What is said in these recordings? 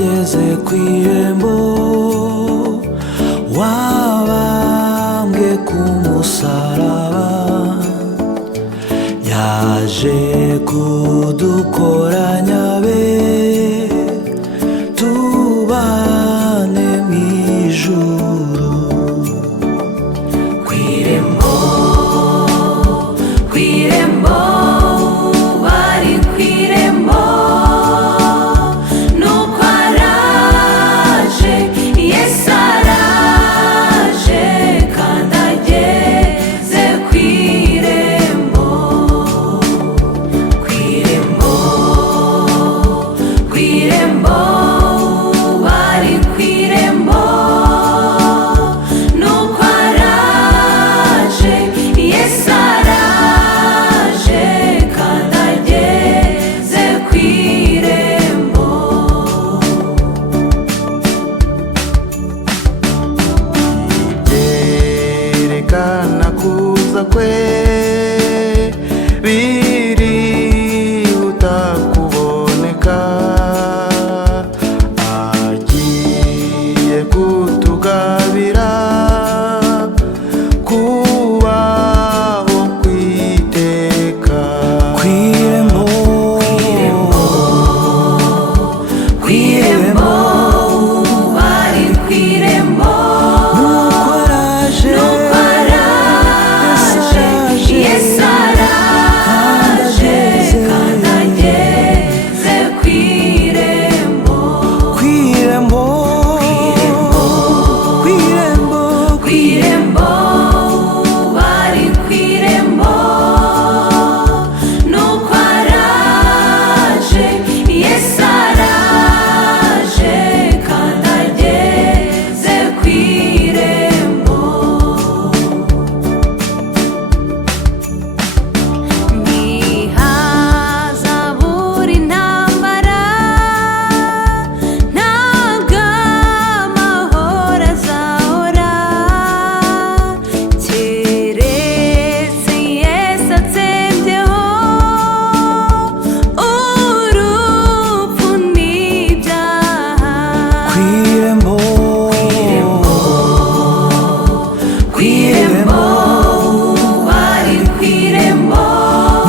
ageze ku irembo, wabambwe ku musaraba, yaje kudukoranya be tubane mu ijuru. Ku irembo, ku irembo, bari ku irembo, nuko araje, Yesu araje, kandi ageze ku irembo. Ku irembo, ku irembo, bari ku irembo, nuko araje, Yesu araje, kandi ageze ku irembo. byerekana kuza kwe birihuta kuboneka, agiye kutugabira kubaho kwiteka. Ku irembo, Ku irembo, bari ku irembo, nuko araje, nuko araje, Yesu araje, kandi ageze ku irembo. ku irembo, ku irembo, Ku irembo, bari ku irembo, nuko araje, Yesu araje, kandi ageze ku irembo. Ntihaza buri ntambara, ntabwo amahoro azahora, keretse Yesu atsembyeho urupfu n'ibyaha. ku irembo, Ku irembo, bari ku irembo,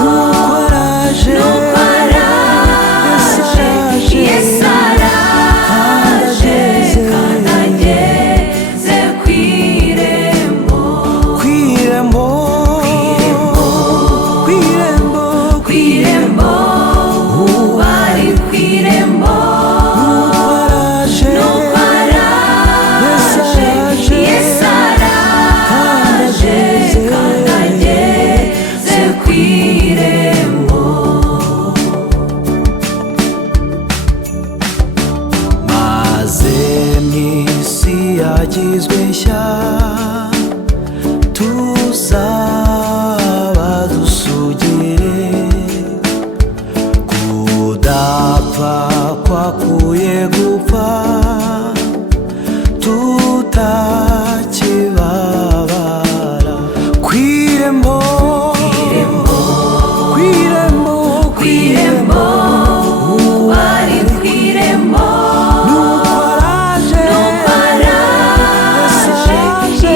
nuko araje, nuko araje, Yesu araje, kandi ageze ku irembo. ku irembo, ku irembo, Ku irembo, bari ku irembo, nuko araje, nuko araje, Yesu araje, kandi ageze ku irembo. maze mw'isi yagizwe nshya, tuzaba dusugire, kudapfa kwakuye gupfa, tutakibabara. Ku irembo, ku irembo, Ku irembo, bari ku irembo, nuko araje, nuko araje,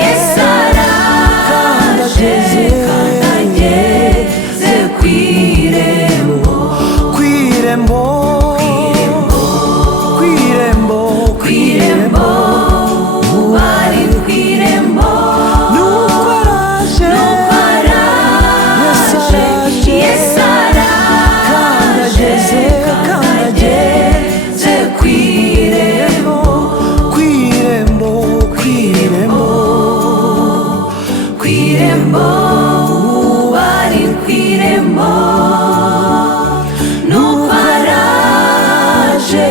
Yesu araje, kandi ageze ku irembo. ku irembo, ku irembo, Ku irembo, bari ku irembo, nuko araje, nuko araje, Yesu araje, kandi ageze ku irembo. ku irembo, ku irembo, Ku irembo, bari ku irembo, nuko araje,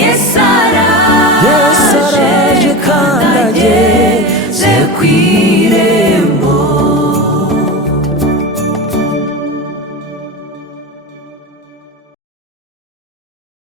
Yesu araje, kandi ageze ku irembo.